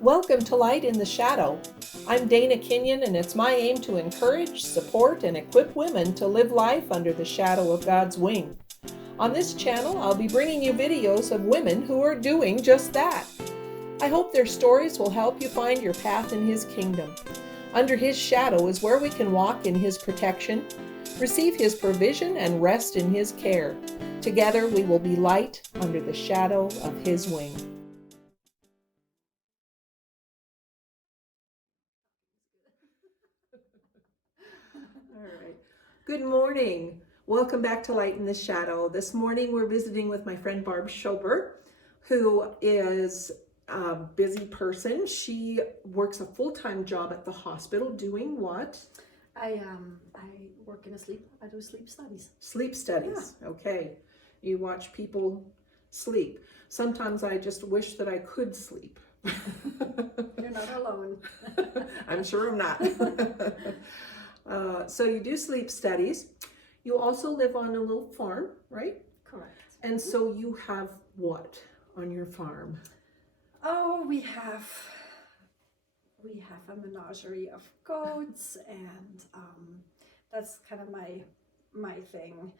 Welcome to Light in the Shadow. I'm Dana Kenyon, and it's my aim to encourage, support, and equip women to live life under the shadow of God's wing. On this channel, I'll be bringing you videos of women who are doing just that. I hope their stories will help you find your path in His kingdom. Under His shadow is where we can walk in His protection, receive His provision, and rest in His care. Together, we will be light under the shadow of His wing. All right. Good morning. Welcome back to Light in the Shadow. This morning we're visiting with my friend Barb Shober, who is a busy person. She works a full-time job at the hospital doing what? I work in I do sleep studies. Sleep studies. Yeah. Okay. You watch people sleep. Sometimes I just wish that I could sleep. You're not alone. I'm sure I'm not. So you do sleep studies. You also live on a little farm, right? Correct. And so you have what on your farm? Oh, we have a menagerie of goats, and that's kind of my thing.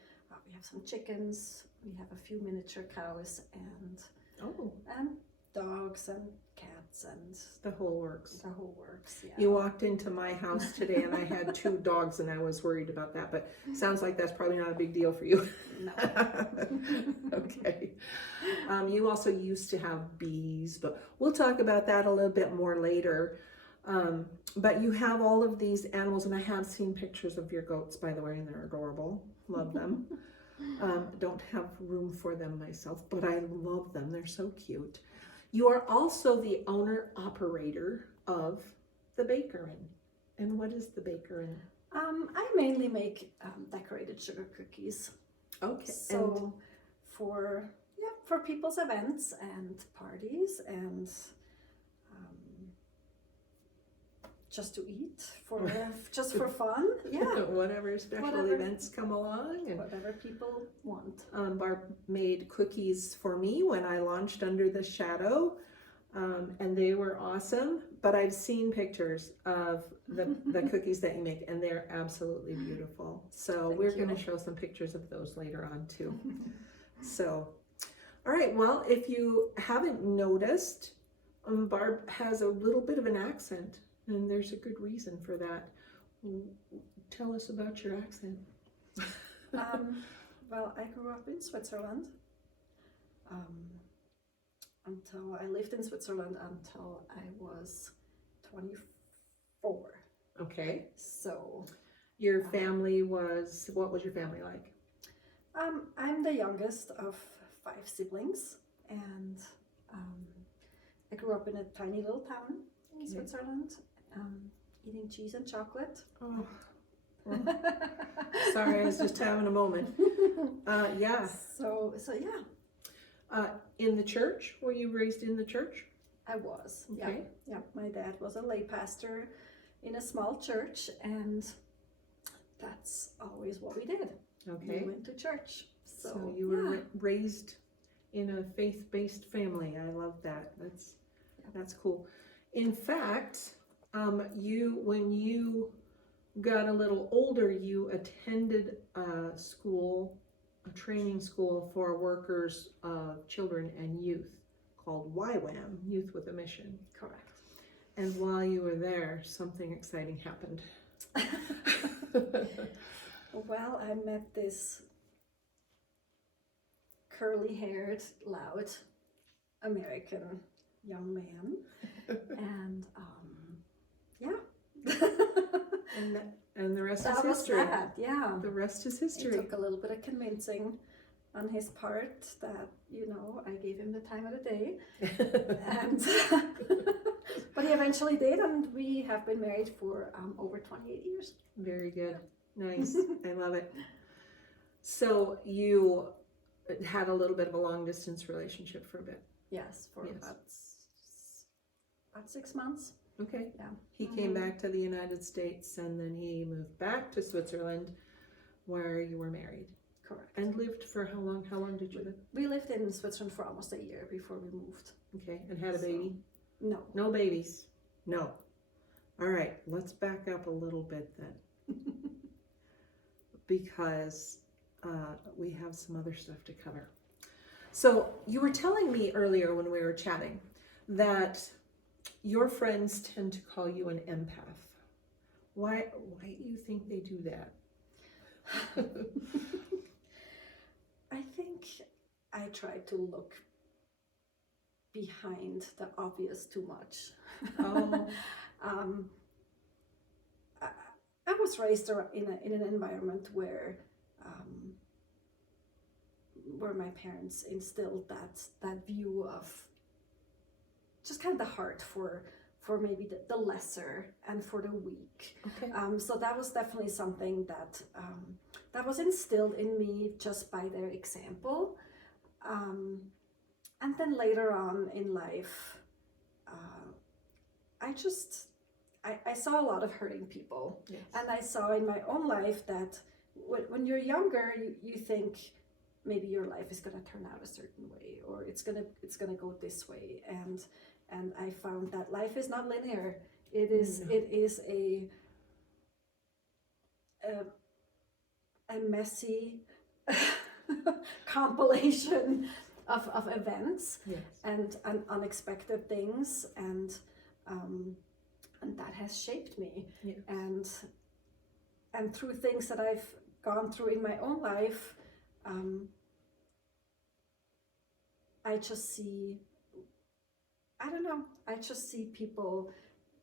We have some chickens. We have a few miniature cows, and dogs and cats and the whole works. The whole works. Yeah. You walked into my house today, and I had 2 dogs, and I was worried about that. But sounds like that's probably not a big deal for you. No. Okay. You also used to have bees, but we'll talk about that a little bit more later. But you have all of these animals, and I have seen pictures of your goats, by the way, and they're adorable. Love them. Don't have room for them myself, but I love them. They're so cute. You are also the owner-operator of the Bakerin. And what is the Bakerin? I mainly make decorated sugar cookies. Okay. So for people's events and parties, and just to eat just for fun. Yeah. Whatever special events come along, and whatever people want. Barb made cookies for me when I launched Under the Shadow, and they were awesome. But I've seen pictures of the cookies that you make, and they're absolutely beautiful. So we're going to show some pictures of those later on too. So, all right. Well, if you haven't noticed, Barb has a little bit of an accent. And there's a good reason for that. Tell us about your accent. Well, I grew up in Switzerland. I lived in Switzerland until I was 24. Okay. So your family what was your family like? I'm the youngest of 5 siblings, and I grew up in a tiny little town in Switzerland. Eating cheese and chocolate. Oh, well, sorry, I was just having a moment. Yeah. So yeah. In the church? Were you raised in the church? I was. Okay. Yeah. My dad was a lay pastor in a small church, and that's always what we did. Okay. We went to church. So you were raised in a faith-based family. I love that. That's cool. In fact, when you got a little older, you attended a training school for workers of children and youth called YWAM, Youth with a Mission. Correct. And while you were there, something exciting happened. Well, I met this curly-haired, loud American young man, and and the rest is history. That, yeah. The rest is history. It took a little bit of convincing on his part that, I gave him the time of the day. And but he eventually did, and we have been married for over 28 years. Very good. Nice. I love it. So you had a little bit of a long distance relationship for a bit. Yes, for about 6 months. Okay. Yeah. He came back to the United States, and then he moved back to Switzerland, where you were married. Correct. And lived for how long? How long did you live? We lived in Switzerland for almost a year before we moved. Okay. And had a baby? No. No babies. No. All right, let's back up a little bit then. Because we have some other stuff to cover. So you were telling me earlier when we were chatting that your friends tend to call you an empath. Why do you think they do that? I think I try to look behind the obvious too much. Oh. I was raised in an environment where my parents instilled that view of just kind of the heart for maybe the lesser and for the weak. Okay. So that was definitely something that was instilled in me just by their example. And then later on in life, I saw a lot of hurting people. Yes. And I saw in my own life that when you're younger, you think maybe your life is going to turn out a certain way, or it's gonna go this way. And I found that life is not linear. It is a messy compilation of events. Yes. and unexpected things, and that has shaped me. Yes. And through things that I've gone through in my own life, I just see people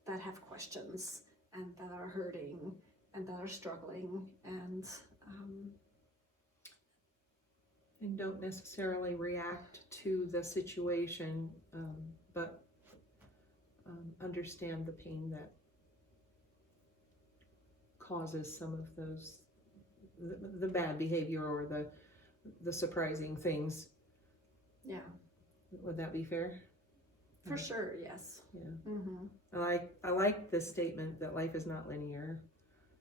that have questions and that are hurting and that are struggling, and don't necessarily react to the situation, but understand the pain that causes some of those, the bad behavior or the surprising things. Yeah. Would that be fair? For sure, yes. Yeah. Mm-hmm. I like this statement that life is not linear.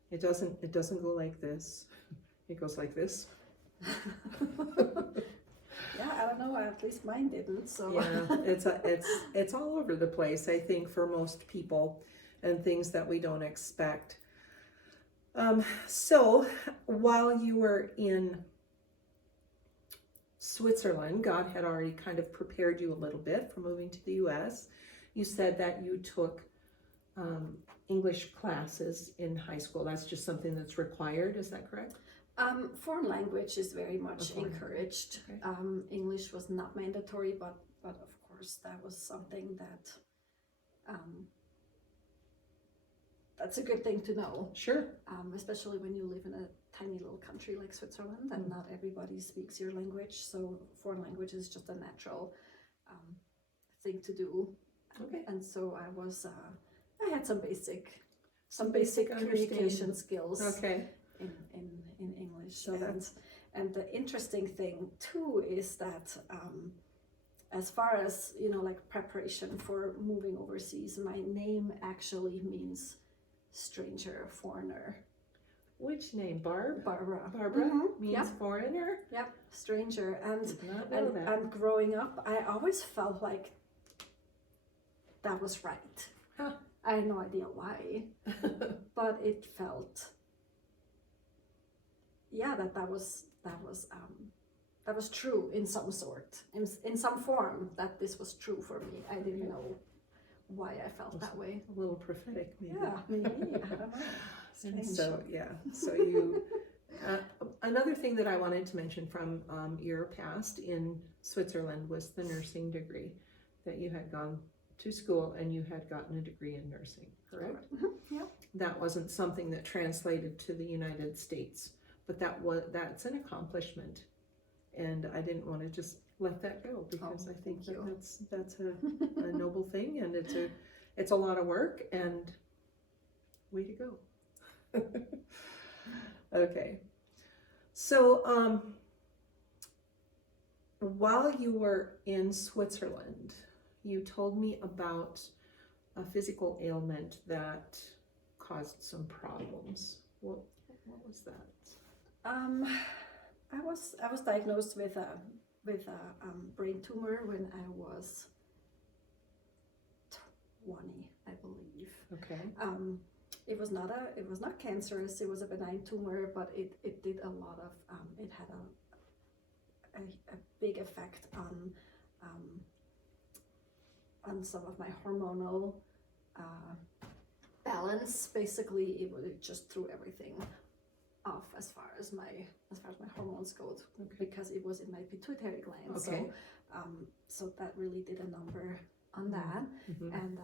It doesn't go like this. It goes like this. Yeah, I don't know. At least mine didn't. So Yeah, it's all over the place, I think, for most people, and things that we don't expect. So while you were in Switzerland, God had already kind of prepared you a little bit for moving to the U.S. You said that you took English classes in high school. That's just something that's required. Is that correct? Foreign language is very much encouraged. Okay. English was not mandatory, but of course that was something that that's a good thing to know. Sure. Especially when you live in a tiny little country like Switzerland, and not everybody speaks your language. So foreign language is just a natural thing to do. Okay. And so I had some basic communication skills. Okay. In English. So and the interesting thing too is that as far as like preparation for moving overseas, my name actually means stranger, foreigner. Which name? Barb? Barbara. Barbara means Yep. foreigner? Yep, stranger. Did not know that. And growing up, I always felt like that was right. Huh. I had no idea why, but it felt, yeah, that was true in some sort, in some form, that this was true for me. I didn't know why I felt that way. A little prophetic, maybe. Yeah, maybe. I don't know. And Strange. so you, another thing that I wanted to mention from your past in Switzerland was the nursing degree, that you had gone to school and you had gotten a degree in nursing, correct? Mm-hmm. Yeah. That wasn't something that translated to the United States, but that's an accomplishment, and I didn't want to just let that go, because I think that's a noble thing, and it's a lot of work, and way to go. Okay, so while you were in Switzerland, you told me about a physical ailment that caused some problems. What was that? I was diagnosed with a brain tumor when I was life. Okay. It was not cancerous. It was a benign tumor, but it did a lot of it had a big effect on some of my hormonal balance. Basically, it just threw everything off as far as my hormones go, because it was in my pituitary gland. Okay. So that really did a number on that, and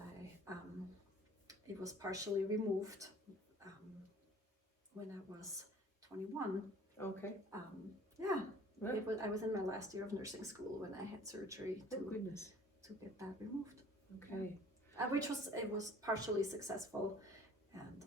it was partially removed when I was 21. Okay. Yeah. Well, I was in my last year of nursing school when I had surgery to get that removed. Okay. Which was partially successful, and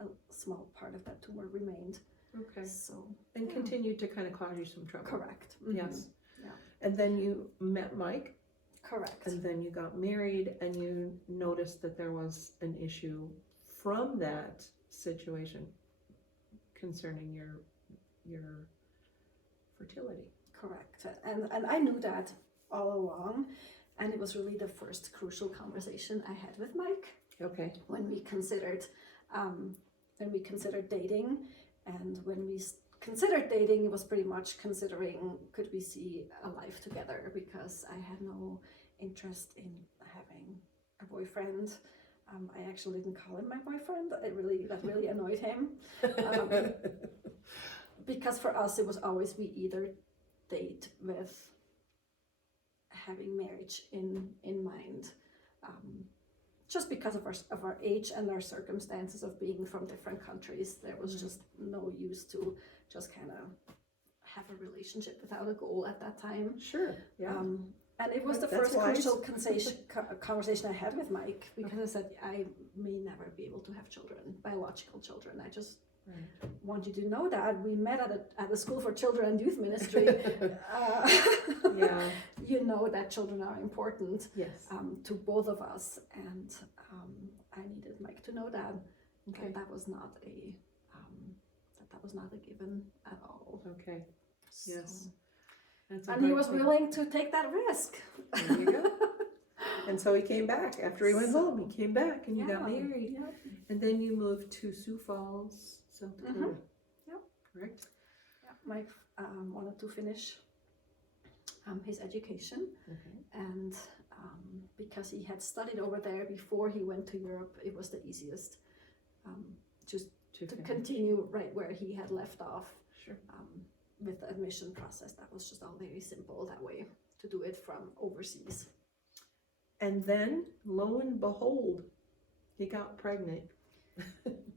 a small part of that tumor remained. Okay. So and continued to kind of cause you some trouble. Correct. Yes. Yeah. And then you met Mike. Correct. And then you got married, and you noticed that there was an issue from that situation concerning your fertility. Correct. And I knew that all along, and it was really the first crucial conversation I had with Mike. Okay. When we considered dating, and when we considered dating, it was pretty much considering, could we see a life together, because I had no interest in having a boyfriend. I actually didn't call him my boyfriend. That really annoyed him. Because for us, it was always, we either date with having marriage in mind, just because of our age and our circumstances of being from different countries. There was just no use to just kind of have a relationship without a goal at that time. Sure. Yeah. And it was the That's first wise. crucial conversation I had with Mike, because I said, I may never be able to have children, biological children. I just want you to know that. We met at a school for children and youth ministry. Yeah. You know that children are important. Yes. To both of us, and I needed Mike to know that. Okay. That was not a given at all. Okay. Yes. So, That's a and he hard was thing. willing to take that risk. There you go. And so he came back. After he went home, he came back, and you got married. Yeah. And then you moved to Sioux Falls, South Dakota. Yep. Correct? Yeah. Mike wanted to finish his education, and because he had studied over there before he went to Europe, it was the easiest just to continue right where he had left off. Sure. With the admission process, that was just all very simple that way, to do it from overseas. And then, lo and behold, you got pregnant.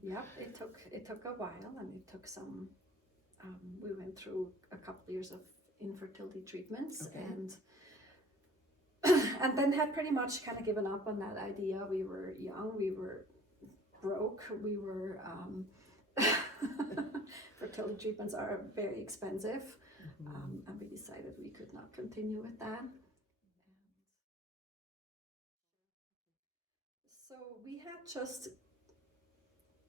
Yeah, it took a while, and it took some. We went through a couple years of infertility treatments, and then had pretty much kind of given up on that idea. We were young, we were broke, we were. Fertility treatments are very expensive, and we decided we could not continue with that. So we had just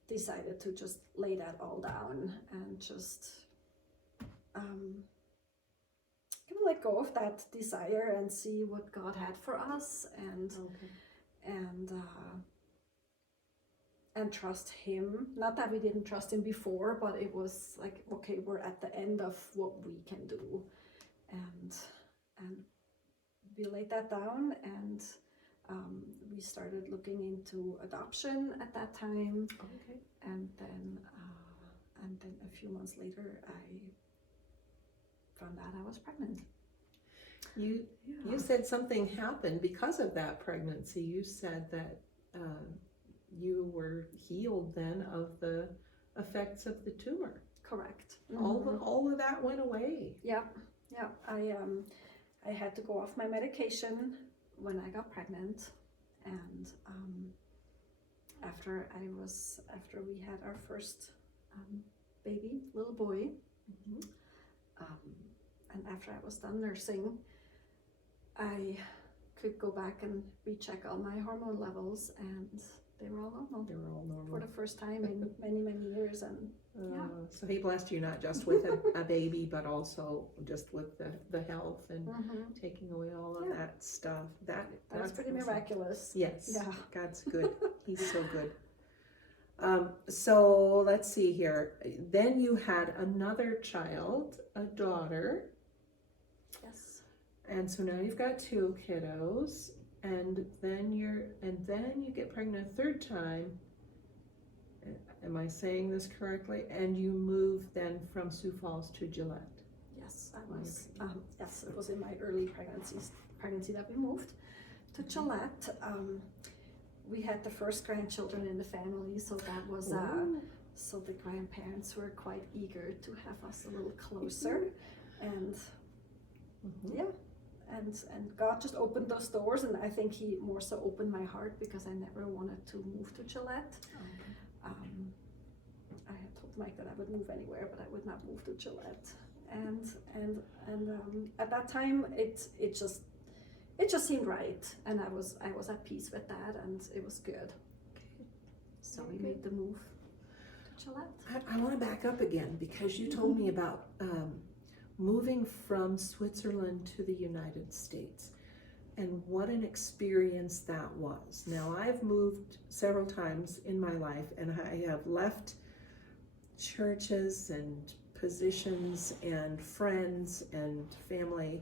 decided to just lay that all down and just kind of let go of that desire and see what God had for us, and trust Him. Not that we didn't trust Him before, but it was like, okay, we're at the end of what we can do, and we laid that down, and we started looking into adoption at that time. And then a few months later, I found out I was pregnant. You said something happened because of that pregnancy. You said that you were healed then of the effects of the tumor. Correct. All of that went away. Yeah. I had to go off my medication when I got pregnant, and after we had our first baby, little boy, and after I was done nursing, I could go back and recheck all my hormone levels, and they were all normal. They were all normal. For the first time in many, many years. And so He blessed you not just with a baby, but also just with the health and taking away all of that stuff. That's pretty awesome. miraculous. Yes. Yeah. God's good. He's so good. So let's see here. Then you had another child, a daughter. Yes. And so now you've got 2 kiddos, and then you get pregnant a 3rd time. Am I saying this correctly? And you move then from Sioux Falls to Gillette. Yes, I was. Yes, it was in my early pregnancy that we moved to Gillette. We had the first grandchildren in the family, so that was so the grandparents were quite eager to have us a little closer, and yeah, and God just opened those doors, and I think He more so opened my heart because I never wanted to move to Gillette. I had told Mike that I would move anywhere, but I would not move to Gillette, and at that time it just seemed right, and I was at peace with that, and it was good. Okay. So we made the move to Gillette. I want to back up again because you told me about moving from Switzerland to the United States, and what an experience that was. Now, I've moved several times in my life, and I have left churches and positions and friends and family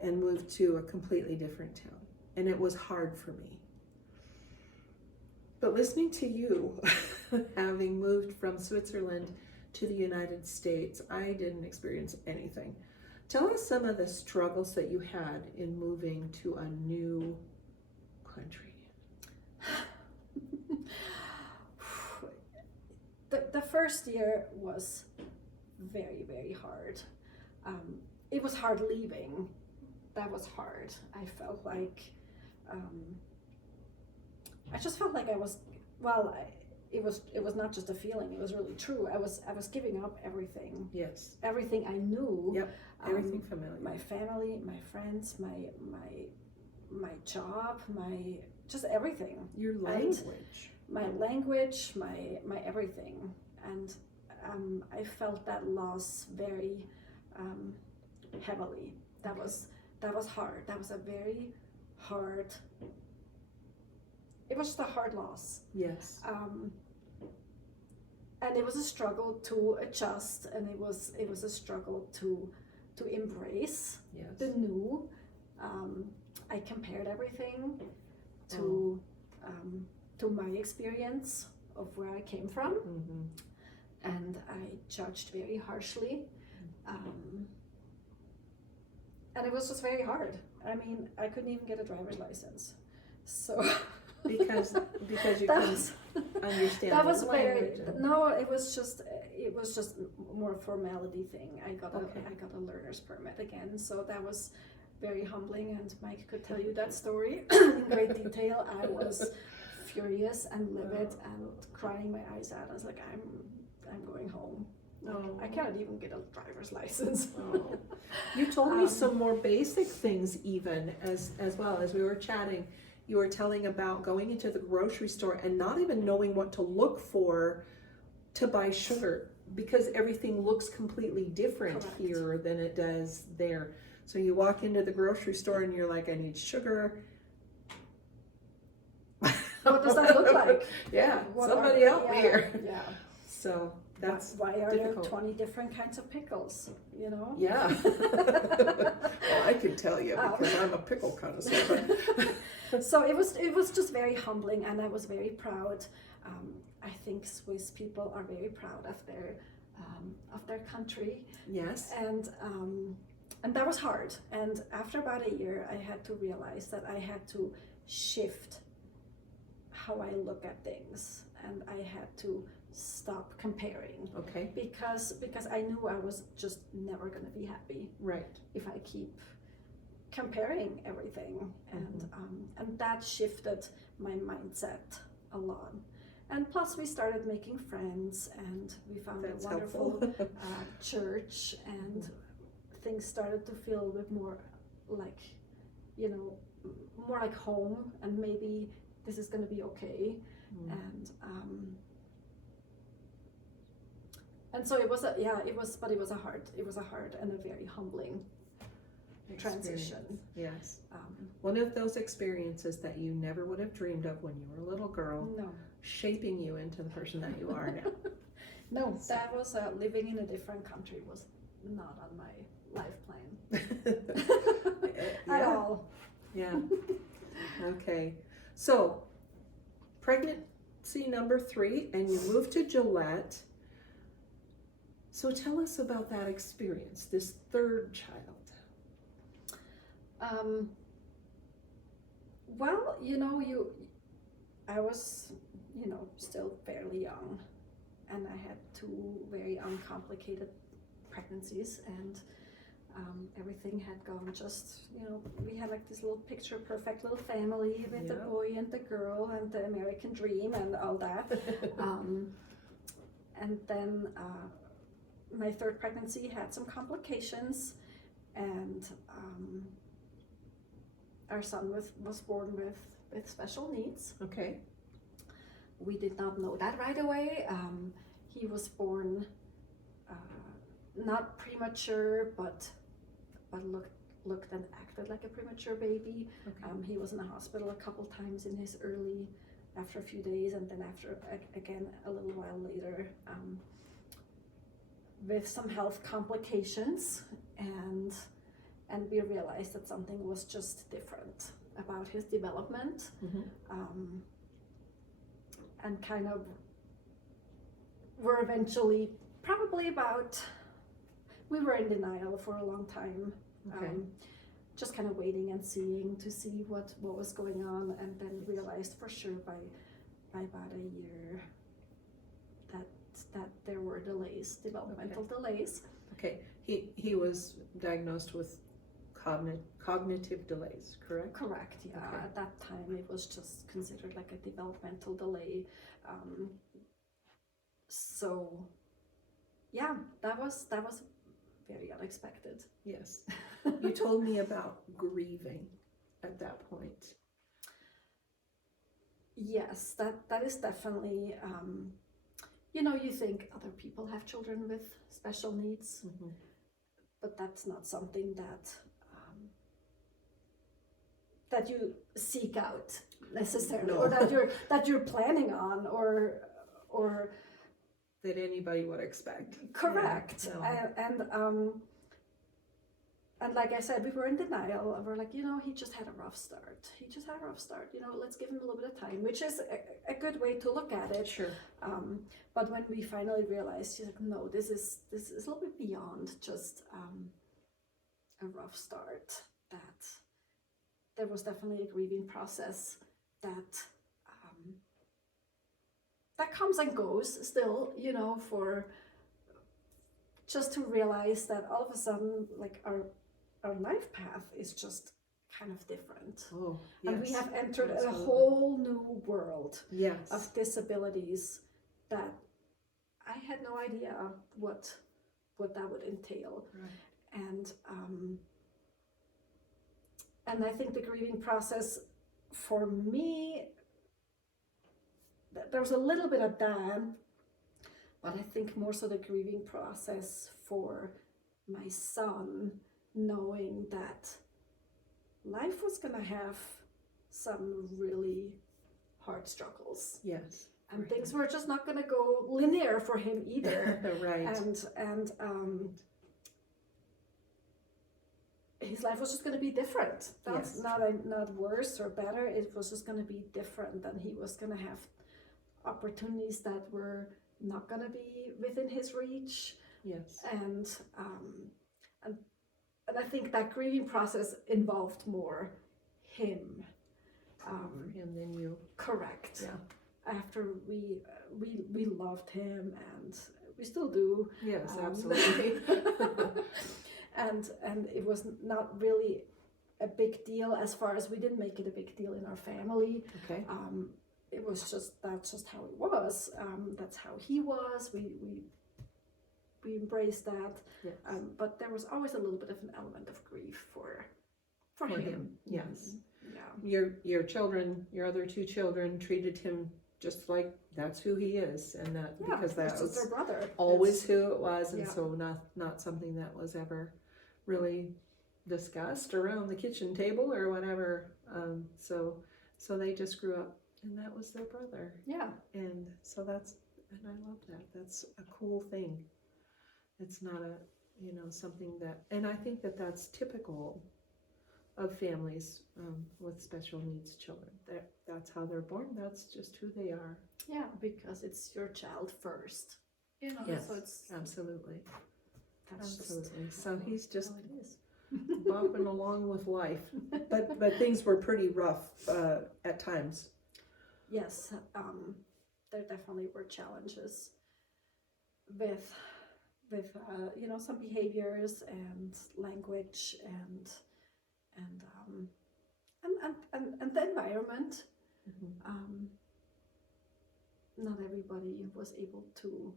and moved to a completely different town, and it was hard for me. But listening to you, having moved from Switzerland to the United States, I didn't experience anything. Tell us some of the struggles that you had in moving to a new country. The first year was very, very hard. It was hard leaving. That was hard. I felt like, I just felt like I was, it was not just a feeling, it was really true. I was giving up everything. Yes. Everything I knew. Yep. Everything familiar. My family, my friends, my job, just everything. Your language. My language, my everything. And I felt that loss very heavily. That was hard. That was a very hard, it was just a hard loss. Yes. And it was a struggle to adjust, and it was a struggle to embrace the new. I compared everything to my experience of where I came from, and I judged very harshly. And it was just very hard. I mean, I couldn't even get a driver's license. So because you couldn't understand. That was the very language. no. It was just more a formality thing. I got a learner's permit again, so that was very humbling. And Mike could tell you that story in great detail. I was furious and livid and crying my eyes out. I was like, I'm going home. I cannot even get a driver's license. You told me some more basic things even as well as we were chatting. You were telling about going into the grocery store and not even knowing what to look for to buy sugar because everything looks completely different here than it does there. So you walk into the grocery store and you're like, I need sugar. What does that look like? Yeah, somebody help me here. Yeah. So that's why are difficult. there 20 different kinds of pickles, you know? Yeah. Well, I can tell you because I'm a pickle connoisseur. So it was just very humbling, and I was very proud. I think Swiss people are very proud of their country. Yes. And that was hard. And after about a year, I had to realize that I had to shift how I look at things, and I had to stop comparing. Okay. Because I knew I was just never going to be happy. Right. If I keep comparing everything, and that shifted my mindset a lot. And plus, we started making friends, and we found a wonderful church, and things started to feel a bit more like, more like home, and maybe this is going to be okay. And so it was a hard and a very humbling transition. Yes. One of those experiences that you never would have dreamed of when you were a little girl, No. shaping you into the person that you are now. No, that was living in a different country was not on my life plan at all. Yeah. Okay. So, pregnancy number 3, and you moved to Gillette. So tell us about that experience, this third child. Well, I was, still fairly young, and I had 2 very uncomplicated pregnancies, and everything had gone just, we had like this little picture perfect little family with the boy and the girl and the American dream and all that. And then my 3rd pregnancy had some complications, and our son was born with special needs. Okay. We did not know that right away. He was born not premature, but looked and acted like a premature baby. Okay. He was in the hospital a couple times in his after a few days, and then after again a little while later, with some health complications, and we realized that something was just different about his development. Mm-hmm. And kind of were eventually we were in denial for a long time. Okay. Just kind of waiting and seeing to see what was going on, and then realized for sure by about a year that there were developmental delays. Okay, he was diagnosed with cognitive delays, correct? Correct, yeah. Okay. At that time it was just considered like a developmental delay. So yeah, that was very unexpected. Yes. You told me about grieving at that point. Yes, that is definitely, you think other people have children with special needs, Mm-hmm. but that's not something that you seek out necessarily, No. or that you're planning on, or That anybody would expect. correct. Yeah, no. And like I said, we were in denial, and we're like, he just had a rough start. Let's give him a little bit of time, which is a good way to look at it. Sure. But when we finally realized, she's like, no, this is a little bit beyond just a rough start. That there was definitely a grieving process that comes and goes still, for just to realize that all of a sudden, like our life path is just kind of different. Oh, yes. And we have entered Absolutely. a whole new world Yes. of disabilities that I had no idea what that would entail. Right. And I think the grieving process for me, there was a little bit of that, but I think more so the grieving process for my son, knowing that life was gonna have some really hard struggles. Yes. And things were just not gonna go linear for him either. Right. And his life was just going to be different. That's Yes. not worse or better. It was just going to be different, and he was going to have opportunities that were not going to be within his reach. Yes. And I think that grieving process involved more him. For him than you. Correct. Yeah. After we loved him, and we still do. Yes, absolutely. And it was not really a big deal, as far as we didn't make it a big deal in our family. Okay. It was that's just how it was. That's how he was. We embraced that. Yes. But there was always a little bit of an element of grief for him. Yes. Yeah. Your children, your other 2 children, treated him just like that's who he is, and that because that it's was just their brother. always who it was, and Yeah. so not something that was ever really discussed around the kitchen table or whatever. So they just grew up, and that was their brother. Yeah. And so and I love that. That's a cool thing. It's not something that, and I think that that's typical of families with special needs children. That's how they're born. That's just who they are. Yeah, because it's your child first. Yes, so it's absolutely. that's Absolutely. Just So he's just how it is. bopping along with life. But things were pretty rough at times. Yes, there definitely were challenges with some behaviors and language and the environment. Mm-hmm. Not everybody was able to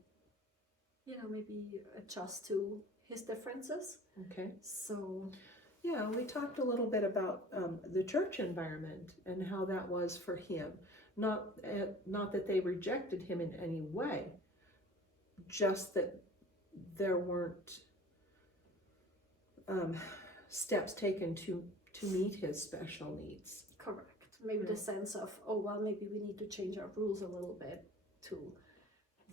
maybe adjust to his differences. Okay. So yeah, we talked a little bit about the church environment and how that was for him. Not that they rejected him in any way, just that there weren't steps taken to meet his special needs. correct. Maybe the sense of, oh well, maybe we need to change our rules a little bit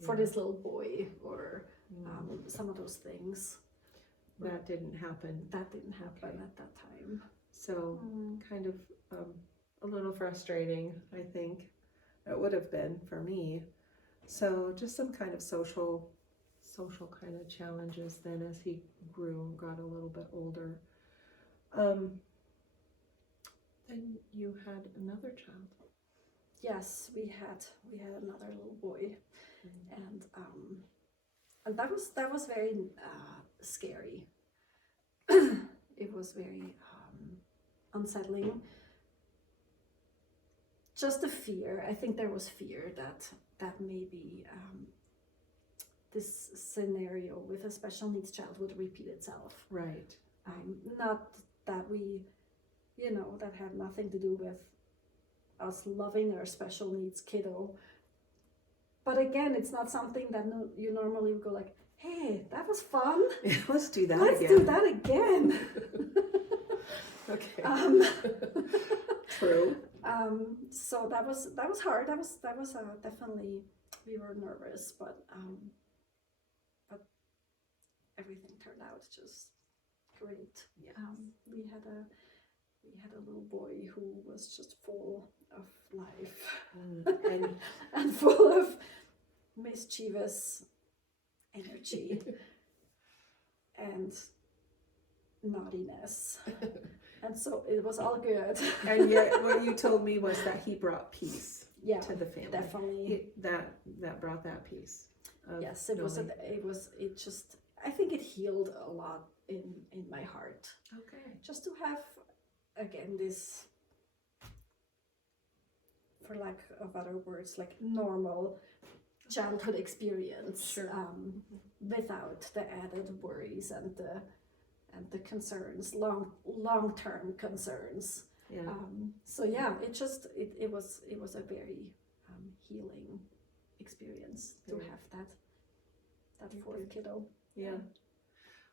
for this little boy, or some of those things. That didn't happen. That didn't happen at that time. So kind of a little frustrating, I think. It would have been for me. So just some kind of social kind of challenges then as he grew and got a little bit older. Then you had another child. Yes, we had another little boy, and that was very scary. It was very unsettling. Just the fear. I think there was fear that maybe this scenario with a special needs child would repeat itself. Right. Not that we, that had nothing to do with us loving our special needs kiddo. But again, it's not something that you normally would go like, hey, that was fun. Let's do that Let's again. do that again. Okay. True. So that was hard. That was definitely, we were nervous, but everything turned out just great. Yeah. We had a little boy who was just full of life and full of mischievous energy and naughtiness. And so it was all good. And yet what you told me was that he brought peace to the family. Definitely. That brought that peace. Yes, it just, I think it healed a lot in my heart. Okay. Just to have, again, this, for lack of other words, like normal childhood experience. Sure. Without the added worries and the concerns, long-term concerns. Yeah. So yeah, it was a very healing experience to have that fourth kiddo. Yeah.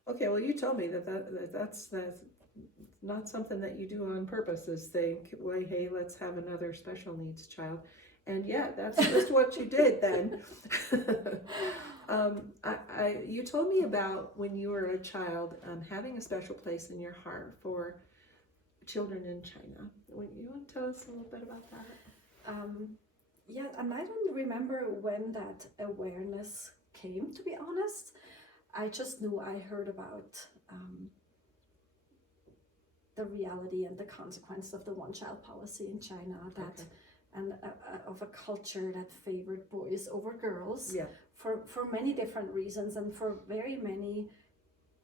Okay, well, you told me that's not something that you do on purpose, is think, well, hey, let's have another special needs child. And yeah, that's just what you did then. You told me about when you were a child, having a special place in your heart for children in China. You want to tell us a little bit about that? Yeah, and I don't remember when that awareness came, to be honest. I just knew I heard about the reality and the consequence of the one-child policy in China, and of a culture that favored boys over girls. Yeah. For many different reasons, and for very many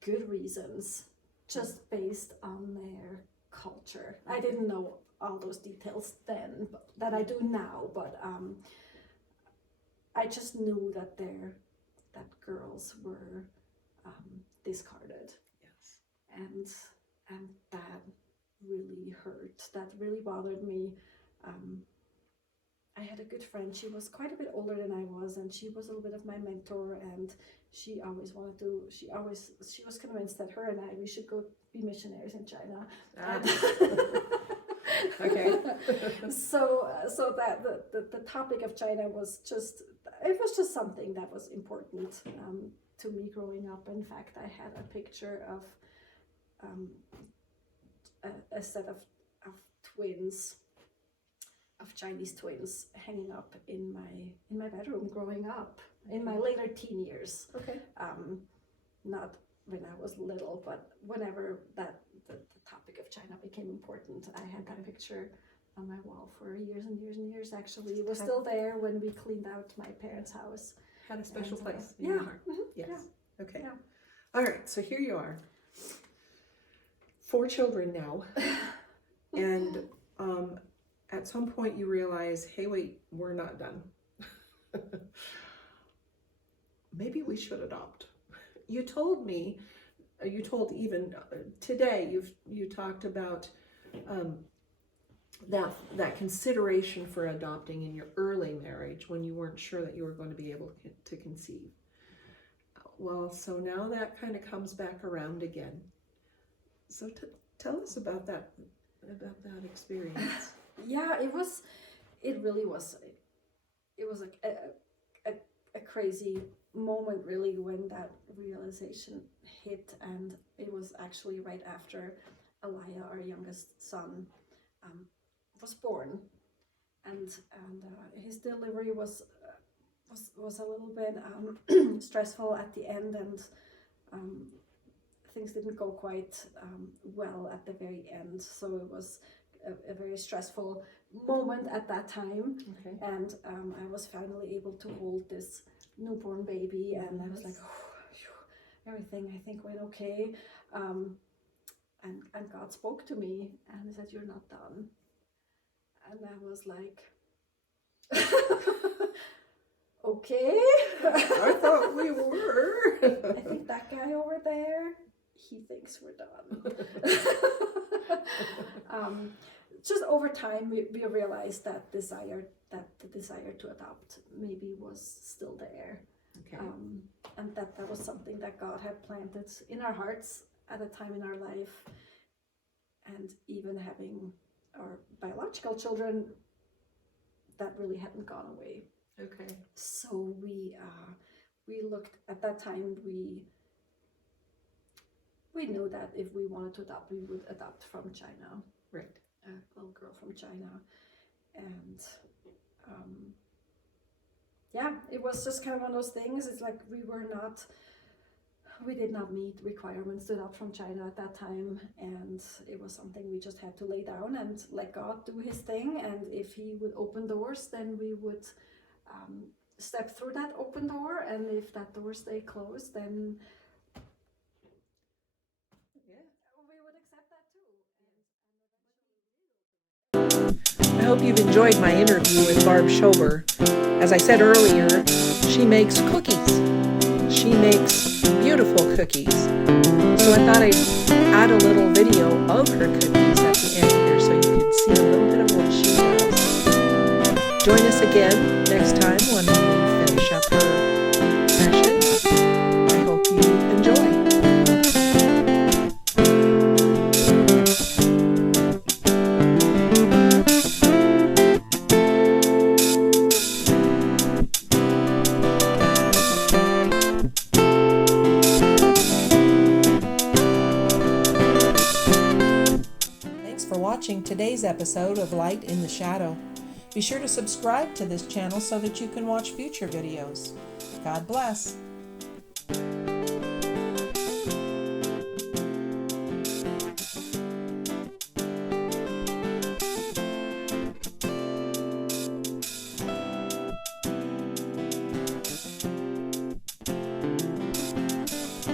good reasons, just based on their culture. I didn't know all those details then, that I do now, but I just knew that girls were discarded. Yes. And that really hurt. That really bothered me. I had a good friend. She was quite a bit older than I was, and she was a little bit of my mentor, and she was convinced that her and we should go be missionaries in China. Okay. so that the topic of China was just something that was important to me growing up. In fact, I had a picture of a set of twins, of Chinese twins, hanging up in my bedroom growing up in my later teen years. Okay. Not when I was little, but whenever the topic of China became important, I had that picture on my wall for years and years and years. Actually, it was still there when we cleaned out my parents' house. Had a special place in yeah. your heart. Mm-hmm. Yes. Yeah. Okay. Yeah. All right. So here you are. 4 children now. And at some point you realize, hey, wait, we're not done. Maybe we should adopt. You told even today, you talked about that consideration for adopting in your early marriage when you weren't sure that you were going to be able to conceive. Well, so now that kind of comes back around again. So tell us about that experience. Yeah, it really was. It was like a crazy moment, really, when that realization hit, and it was actually right after Elia, our youngest son, was born, and his delivery was a little bit stressful at the end, and things didn't go quite well at the very end. So it was a very stressful moment at that time. Okay. And I was finally able to hold this newborn baby, and I was like, everything I think went okay. And God spoke to me and he said, "You're not done." And I was like, okay. I thought we were. I think that guy over there, he thinks we're done. Just over time, we realized that the desire to adopt maybe was still there. Okay. And that was something that God had planted in our hearts at a time in our life. And even having our biological children, that really hadn't gone away. Okay. So we looked at that time. We knew that if we wanted to adopt, we would adopt from China. Right. A little girl from China, and it was just kind of one of those things. It's like we did not meet requirements to adopt from China at that time, and it was something we just had to lay down and let God do his thing. And if he would open doors, then we would step through that open door, and if that door stayed closed, then we would accept that too. I hope you've enjoyed my interview with Barb Shober. As I said earlier, she makes cookies. She makes beautiful cookies. So I thought I'd add a little video of her cookies at the end here so you can see a little bit of what she does. Join us again next time when we finish up her session. I hope you enjoy. Watching today's episode of Light in the Shadow. Be sure to subscribe to this channel so that you can watch future videos. God bless.